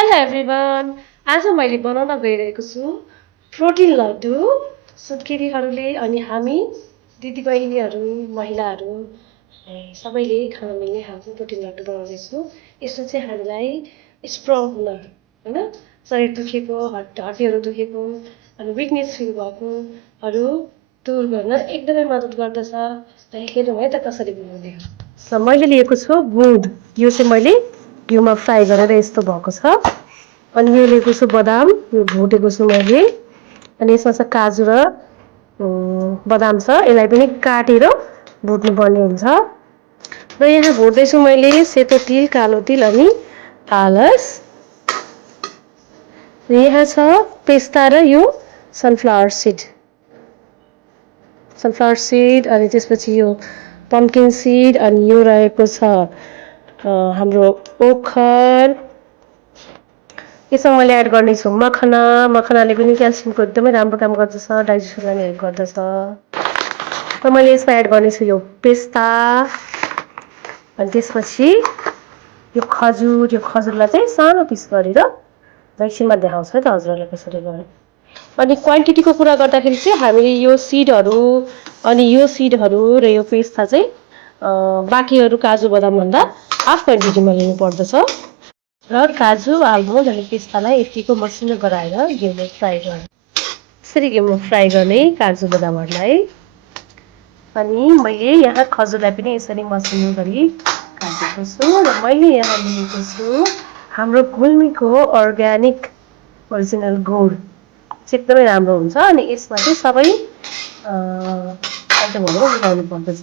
Hello everyone. आज मैले बनाउन गइरहेको छु प्रोटिन लड्डु। सुत्केरीहरूले अनि हामी दिदीबहिनीहरू महिलाहरू सबैले खान मिल्ने खालको प्रोटिन लड्डु बनाउँदैछु। यसमा चाहिँ हामीलाई स्ट्रङ हुन होइन, शरीर दुखेको हड्डीहरू दुखेको अनि विकनेस फिल भएकोहरू दूर गर्न एकदमै मद्दत गर्दछ। र हेरौँ है त कसरी बनाउने हो। मैले लिएको छु गुड। यो चाहिँ मैले घिउमा फ्राई गरेर यस्तो भएको छ। अनि यो लिएको छु बदाम, यो भुटेको छु मैले। अनि यसमा चाहिँ काजु र बदाम छ, यसलाई पनि काटेर भुट्नुपर्ने हुन्छ। र यहाँ भुट्दैछु मैले सेतो तिल, कालो तिल अनि आलस। र यहाँ छ पेस्ता र यो सनफ्लावर सिड अनि त्यसपछि यो पम्पकिन सिड अनि यो रहेको छ हाम्रो ओखर। यसमा मैले एड गर्नेछु मखना। मखनाले पनि क्याल्सियमको एकदमै राम्रो काम गर्दछ, डाइजेसनलाई हेल्प गर्दछ। र मैले यसमा एड गर्नेछु यो पेस्ता अनि त्यसपछि यो खजुरलाई चाहिँ सानो पिस गरेर एकछिनमा देखाउँछु है त हजुरहरूलाई कसरी गर्ने। अनि क्वान्टिटीको कुरा गर्दाखेरि चाहिँ हामीले यो सिडहरू अनि यो सिडहरू र यो पेस्ता चाहिँ बाँकीहरू काजु बदामभन्दा हाफ क्वान्टिटीमा लिनुपर्दछ। र काजु आलमोन्ड अनि पिस्तालाई यतिको मसिनो गराएर घिउमा फ्राई गर्ने। यसरी घिउमा फ्राई गर्ने काजु बदामहरूलाई। अनि मैले यहाँ खजुरलाई पनि यसरी मसिनो गरी काटेको छु। र मैले यहाँ लिएको छु हाम्रो गुल्मीको अर्ग्यानिक ओरिजिनल गुड चाहिँ एकदमै राम्रो हुन्छ। अनि यसमा चाहिँ सबै आइटमहरू मिलाउनु पर्दछ।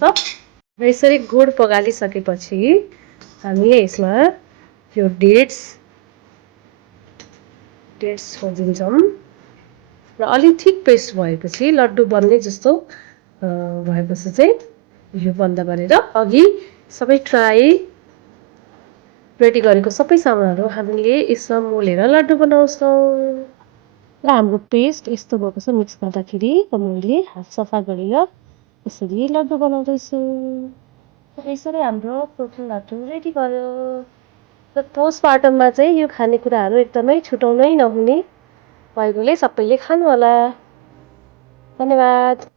र यसरी गुड पगालिसकेपछि हामी यसमा यो डेट्स खोजिन्छौँ। र अलिक ठिक पेस्ट भएपछि लड्डु बन्ने जस्तो भएपछि चाहिँ यो बन्द गरेर अघि सबै रेडी गरेको सबै सामानहरू हामीले यसमा मोलेर लड्डु बनाउँछौँ। र हाम्रो पेस्ट यस्तो भएको छ। मिक्स गर्दाखेरि मैले हात सफा गरेर यसरी लड्डु बनाउँदैछु। यसरी हाम्रो प्रोटिन लड्डु रेडी भयो। र पोस्टमार्टममा चाहिँ यो खानेकुराहरू एकदमै छुटाउनै नहुने भएकोले सबैले खानु होला। धन्यवाद।